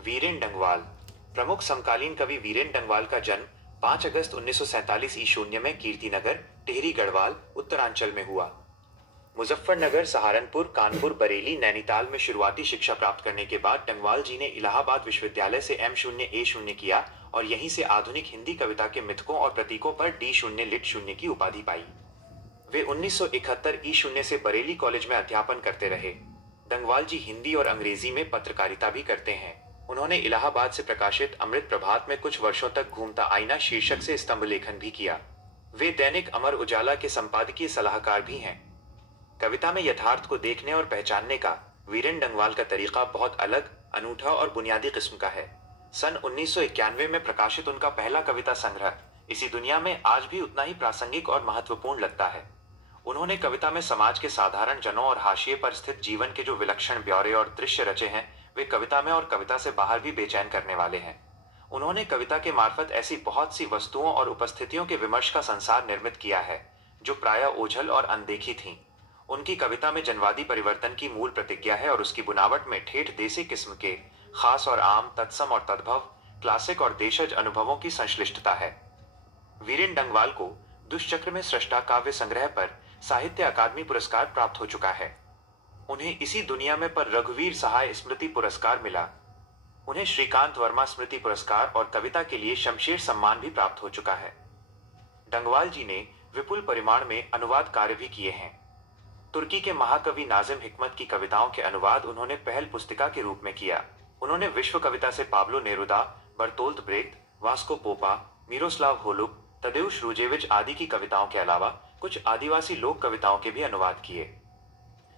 वीरेन डंगवाल। प्रमुख समकालीन कवि वीरेन डंगवाल का जन्म 5 अगस्त 1947 ईशून्य में कीर्तिनगर, टिहरी गढ़वाल, उत्तरांचल में हुआ। मुजफ्फरनगर, सहारनपुर, कानपुर, बरेली, नैनीताल में शुरुआती शिक्षा प्राप्त करने के बाद डंगवाल जी ने इलाहाबाद विश्वविद्यालय से M0A0 किया और यहीं से आधुनिक हिंदी कविता के मिथकों और प्रतीकों पर D0 लिट 0 की उपाधि पाई। वे 1971 ई0 से बरेली कॉलेज में अध्यापन करते रहे। डंगवाल जी हिंदी और अंग्रेजी में पत्रकारिता भी करते हैं। उन्होंने इलाहाबाद से प्रकाशित अमृत प्रभात में कुछ वर्षों तक घूमता आईना शीर्षक से स्तंभ लेखन भी किया। वे दैनिक अमर उजाला के संपादकीय सलाहकार भी हैं। कविता में यथार्थ को देखने और पहचानने का वीरेन डंगवाल का तरीका बहुत अलग, अनूठा और बुनियादी किस्म का है। सन 1991 में प्रकाशित उनका पहला कविता संग्रह इसी दुनिया में आज भी उतना ही प्रासंगिक और महत्वपूर्ण लगता है। उन्होंने कविता में समाज के साधारण जनों और हाशिए पर स्थित जीवन के जो विलक्षण ब्यौरे और दृश्य रचे हैं, वे कविता में और कविता से बाहर भी बेचैन करने वाले हैं। उन्होंने कविता के मार्फत ऐसी बहुत सी वस्तुओं और उपस्थितियों के विमर्श का संसार निर्मित किया है जो प्रायः ओझल और अनदेखी थीं। उनकी कविता में जनवादी परिवर्तन की मूल प्रतिज्ञा है और उसकी बुनावट में ठेठ देसी किस्म के खास और आम, तत्सम और तद्भव, क्लासिक और देशज अनुभवों की संश्लिष्टता है। वीरेन डंगवाल को दुष्चक्र में सृष्टा काव्य संग्रह पर साहित्य अकादमी पुरस्कार प्राप्त हो चुका है। उन्हें इसी दुनिया में पर रघुवीर सहाय स्मृति पुरस्कार मिला। उन्हें श्रीकांत वर्मा स्मृति पुरस्कार और कविता के लिए शमशेर सम्मान भी प्राप्त हो चुका है। डंगवाल जी ने विपुल परिमाण में अनुवाद कार्य भी किए हैं। तुर्की के महाकवि नाजिम हिकमत की कविताओं के अनुवाद उन्होंने पहल पुस्तिका के रूप में किया। उन्होंने विश्व कविता से Pablo Neruda, Bertolt Brecht, Vasko Popa, Miroslav Holub, Tadeusz Rozewicz आदि की कविताओं के अलावा कुछ आदिवासी लोक कविताओं के भी अनुवाद किए।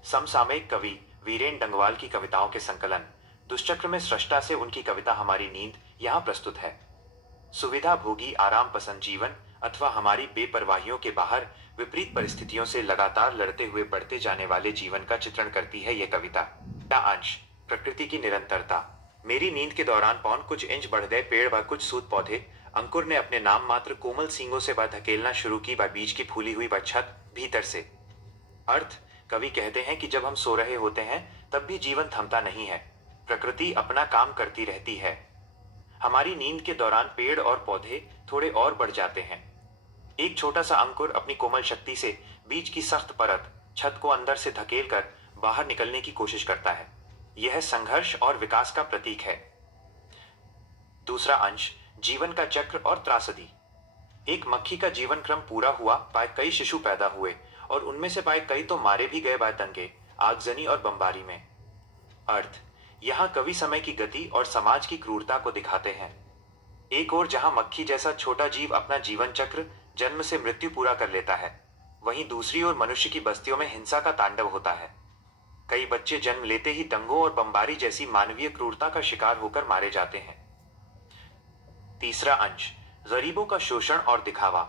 समसामयिक कवि वीरेन डंगवाल की कविताओं के संकलन दुष्चक्र में सृष्टा से उनकी कविता हमारी नींद यहाँ प्रस्तुत है। सुविधा भोगी आराम पसंद जीवन अथवा हमारी बेपरवाहियों के बाहर विपरीत परिस्थितियों से लगातार लड़ते हुए बढ़ते जाने वाले जीवन का चित्रण करती है यह कविता। पहला अंश, प्रकृति की निरंतरता। मेरी नींद के दौरान पौन कुछ इंच बढ़ गए पेड़ व कुछ सूत पौधे, अंकुर ने अपने नाम मात्र कोमल सींगों से वह धकेलना शुरू की व बीज की फूली हुई वह छत भीतर से। अर्थ, कवि कहते हैं कि जब हम सो रहे होते हैं तब भी जीवन थमता नहीं है, प्रकृति अपना काम करती रहती है। हमारी नींद के दौरान पेड़ और पौधे थोड़े और बढ़ जाते हैं। एक छोटा सा अंकुर अपनी कोमल शक्ति से बीज की सख्त परत छत को अंदर से धकेल कर बाहर निकलने की कोशिश करता है। यह संघर्ष और विकास का प्रतीक है। दूसरा अंश, जीवन का चक्र और त्रासदी। एक मक्खी का जीवन क्रम पूरा हुआ, पाए कई शिशु पैदा हुए और उनमें से पाए कई तो मारे भी गए बाय दंगे, आगजनी और बमबारी में। अर्थ, यहाँ कवि समय की गति और समाज की क्रूरता को दिखाते हैं। एक ओर जहां मक्खी जैसा छोटा जीव अपना जीवन चक्र जन्म से मृत्यु पूरा कर लेता है, वहीं दूसरी ओर मनुष्य की बस्तियों में हिंसा का तांडव होता है। कई बच्चे जन्म लेते ही दंगों और बमबारी जैसी मानवीय क्रूरता का शिकार होकर मारे जाते हैं। तीसरा अंश, गरीबों का शोषण और दिखावा।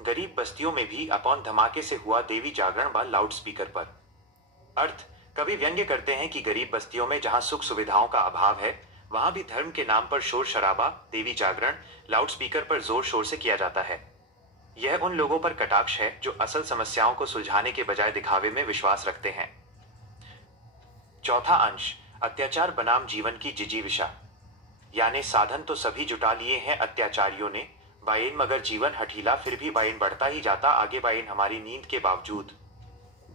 गरीब बस्तियों में भी अपौन धमाके से हुआ देवी जागरण व लाउड स्पीकर पर। अर्थ, कवि व्यंग्य करते हैं कि गरीब बस्तियों में जहां सुख सुविधाओं का अभाव है, वहां भी धर्म के नाम पर शोर शराबा, देवी जागरण, लाउड स्पीकर पर जोर शोर से किया जाता है। यह उन लोगों पर कटाक्ष है जो असल समस्याओं को सुलझाने के बजाय दिखावे में विश्वास रखते हैं। चौथा अंश, अत्याचार बनाम जीवन की जिजीविषा। यानी साधन तो सभी जुटा लिए हैं अत्याचारियों ने, बाइन मगर जीवन हठीला फिर भी बाइन बढ़ता ही जाता आगे बाइन हमारी नींद के बावजूद।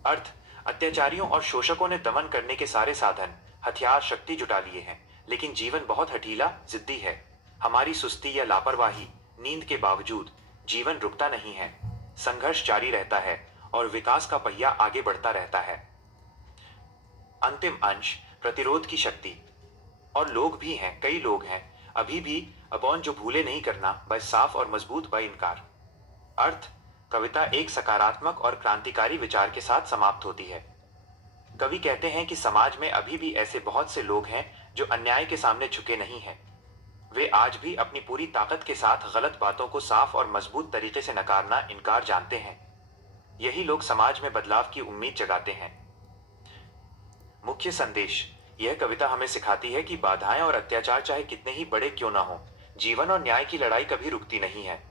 अर्थ, अत्याचारियों और शोषकों ने दमन करने के सारे साधन, हथियार, शक्ति जुटा लिए हैं, लेकिन जीवन बहुत हठीला, जिद्दी है। हमारी सुस्ती या लापरवाही, नींद के बावजूद जीवन रुकता नहीं है, संघर्ष जारी रहता है और विकास का पहिया आगे बढ़ता रहता है। अंतिम अंश, प्रतिरोध की शक्ति। और लोग भी हैं, कई लोग हैं अभी भी अपौन जो भूले नहीं करना, बस साफ और मजबूत ब इनकार। अर्थ, कविता एक सकारात्मक और क्रांतिकारी विचार के साथ समाप्त होती है। कवि कहते हैं कि समाज में अभी भी ऐसे बहुत से लोग हैं जो अन्याय के सामने झुके नहीं हैं। वे आज भी अपनी पूरी ताकत के साथ गलत बातों को साफ और मजबूत तरीके से नकारना इनकार जानते हैं। यही लोग समाज में बदलाव की उम्मीद जगाते हैं। मुख्य संदेश, यह कविता हमें सिखाती है कि बाधाएं और अत्याचार चाहे कितने ही बड़े क्यों ना हो, जीवन और न्याय की लड़ाई कभी रुकती नहीं है।